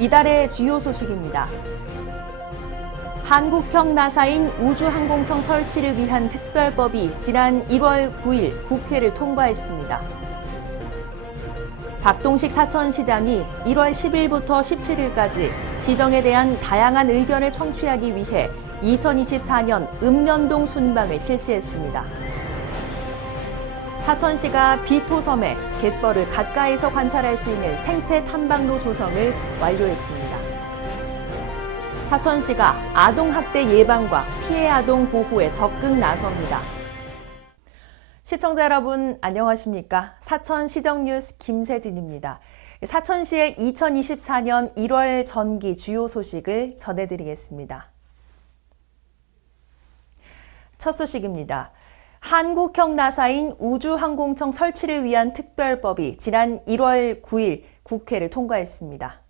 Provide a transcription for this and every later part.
이달의 주요 소식입니다. 한국형 나사인 우주항공청 설치를 위한 특별법이 지난 1월 9일 국회를 통과했습니다. 박동식 사천시장이 1월 10일부터 17일까지 시정에 대한 다양한 의견을 청취하기 위해 2024년 읍면동 순방을 실시했습니다. 사천시가 비토섬에 갯벌을 가까이서 관찰할 수 있는 생태 탐방로 조성을 완료했습니다. 사천시가 아동학대 예방과 피해 아동 보호에 적극 나섭니다. 시청자 여러분 안녕하십니까? 사천시정뉴스 김세진입니다. 사천시의 2024년 1월 전기 주요 소식을 전해드리겠습니다. 첫 소식입니다. 한국형 나사인 우주항공청 설치를 위한 특별법이 지난 1월 9일 국회를 통과했습니다.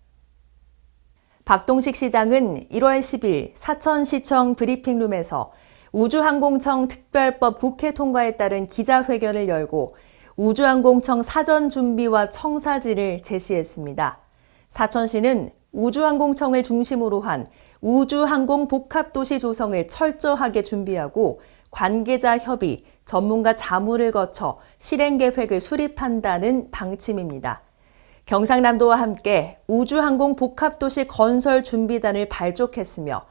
박동식 시장은 1월 10일 사천시청 브리핑룸에서 우주항공청 특별법 국회 통과에 따른 기자회견을 열고 우주항공청 사전 준비와 청사진을 제시했습니다. 사천시는 우주항공청을 중심으로 한 우주항공 복합도시 조성을 철저하게 준비하고 관계자 협의, 전문가 자문을 거쳐 실행 계획을 수립한다는 방침입니다. 경상남도와 함께 우주항공 복합도시 건설 준비단을 발족했으며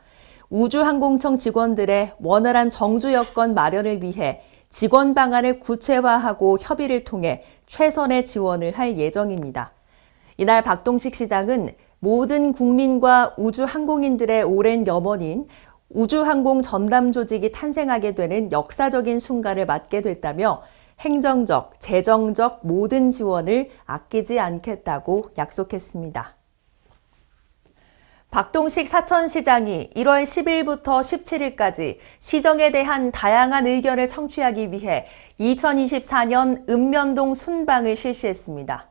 우주항공청 직원들의 원활한 정주 여건 마련을 위해 직원 방안을 구체화하고 협의를 통해 최선의 지원을 할 예정입니다. 이날 박동식 시장은 모든 국민과 우주항공인들의 오랜 염원인 우주항공 전담 조직이 탄생하게 되는 역사적인 순간을 맞게 됐다며 행정적, 재정적 모든 지원을 아끼지 않겠다고 약속했습니다. 박동식 사천시장이 1월 10일부터 17일까지 시정에 대한 다양한 의견을 청취하기 위해 2024년 읍면동 순방을 실시했습니다.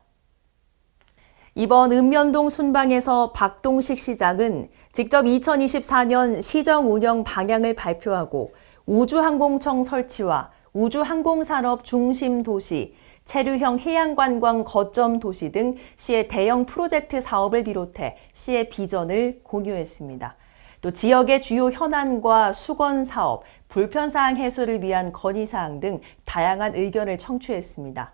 이번 읍면동 순방에서 박동식 시장은 직접 2024년 시정 운영 방향을 발표하고 우주항공청 설치와 우주항공산업 중심 도시, 체류형 해양관광 거점 도시 등 시의 대형 프로젝트 사업을 비롯해 시의 비전을 공유했습니다. 또 지역의 주요 현안과 수건 사업, 불편사항 해소를 위한 건의사항 등 다양한 의견을 청취했습니다.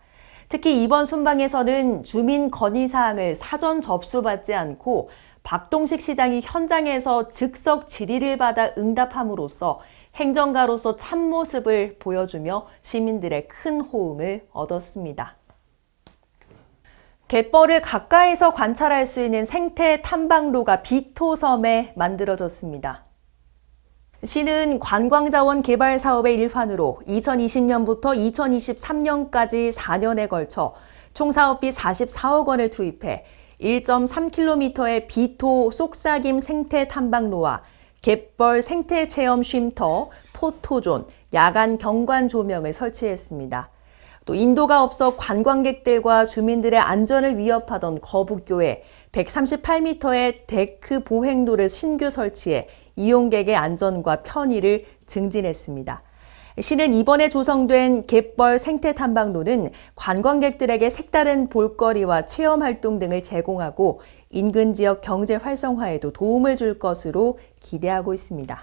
특히 이번 순방에서는 주민 건의사항을 사전 접수받지 않고 박동식 시장이 현장에서 즉석 질의를 받아 응답함으로써 행정가로서 참모습을 보여주며 시민들의 큰 호응을 얻었습니다. 갯벌을 가까이서 관찰할 수 있는 생태 탐방로가 비토섬에 만들어졌습니다. 시는 관광자원 개발 사업의 일환으로 2020년부터 2023년까지 4년에 걸쳐 총 사업비 44억 원을 투입해 1.3km의 비토 속삭임 생태 탐방로와 갯벌 생태 체험 쉼터, 포토존, 야간 경관 조명을 설치했습니다. 또 인도가 없어 관광객들과 주민들의 안전을 위협하던 거북교에 138m의 데크 보행로를 신규 설치해 이용객의 안전과 편의를 증진했습니다. 시는 이번에 조성된 갯벌 생태 탐방로는 관광객들에게 색다른 볼거리와 체험 활동 등을 제공하고 인근 지역 경제 활성화에도 도움을 줄 것으로 기대하고 있습니다.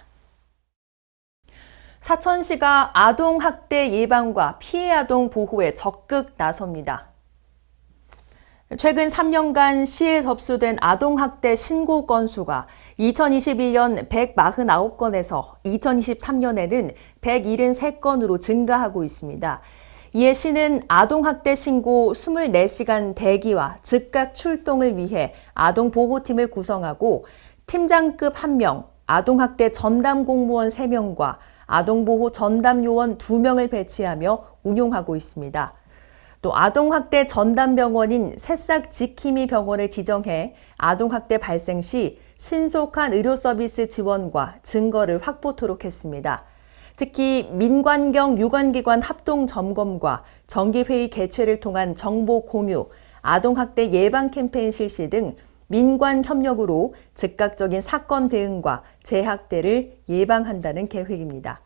사천시가 아동학대 예방과 피해 아동 보호에 적극 나섭니다. 최근 3년간 시에 접수된 아동학대 신고 건수가 2021년 149건에서 2023년에는 173건으로 증가하고 있습니다. 이에 시는 아동학대 신고 24시간 대기와 즉각 출동을 위해 아동보호팀을 구성하고 팀장급 1명, 아동학대 전담 공무원 3명과 아동보호 전담 요원 2명을 배치하며 운용하고 있습니다. 또 아동학대 전담병원인 새싹지킴이 병원을 지정해 아동학대 발생 시 신속한 의료 서비스 지원과 증거를 확보토록 했습니다. 특히 민관경 유관기관 합동 점검과 정기회의 개최를 통한 정보 공유, 아동학대 예방 캠페인 실시 등 민관 협력으로 즉각적인 사건 대응과 재학대를 예방한다는 계획입니다.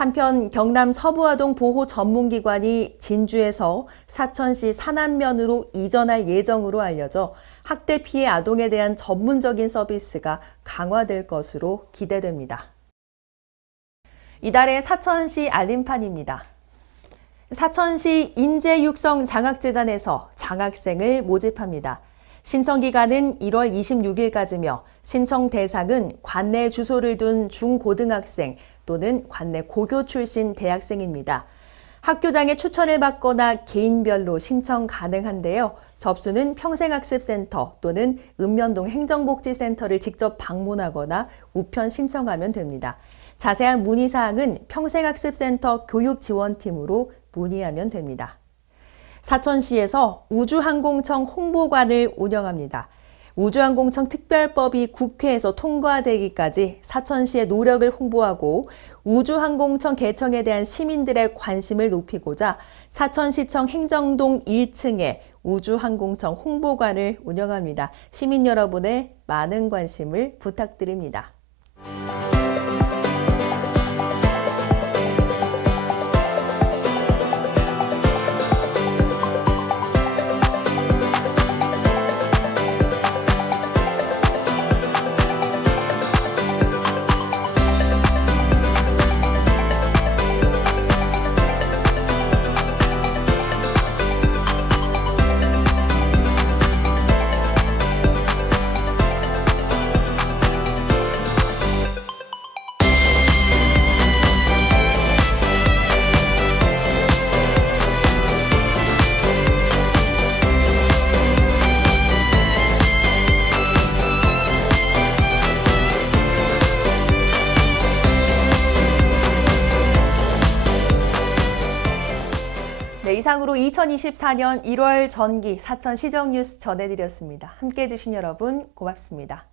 한편 경남 서부아동 보호 전문기관이 진주에서 사천시 산안면으로 이전할 예정으로 알려져 학대 피해 아동에 대한 전문적인 서비스가 강화될 것으로 기대됩니다. 이달의 사천시 알림판입니다. 사천시 인재육성 장학재단에서 장학생을 모집합니다. 신청 기간은 1월 26일까지며 신청 대상은 관내 주소를 둔 중고등학생 또는 관내 고교 출신 대학생입니다. 학교장의 추천을 받거나 개인별로 신청 가능한데요. 접수는 평생학습센터 또는 읍면동 행정복지센터를 직접 방문하거나 우편 신청하면 됩니다. 자세한 문의사항은 평생학습센터 교육지원팀으로 문의하면 됩니다. 사천시에서 우주항공청 홍보관을 운영합니다. 우주항공청 특별법이 국회에서 통과되기까지 사천시의 노력을 홍보하고 우주항공청 개청에 대한 시민들의 관심을 높이고자 사천시청 행정동 1층에 우주항공청 홍보관을 운영합니다. 시민 여러분의 많은 관심을 부탁드립니다. 네, 이상으로 2024년 1월 전기 사천시정 뉴스 전해드렸습니다. 함께해 주신 여러분 고맙습니다.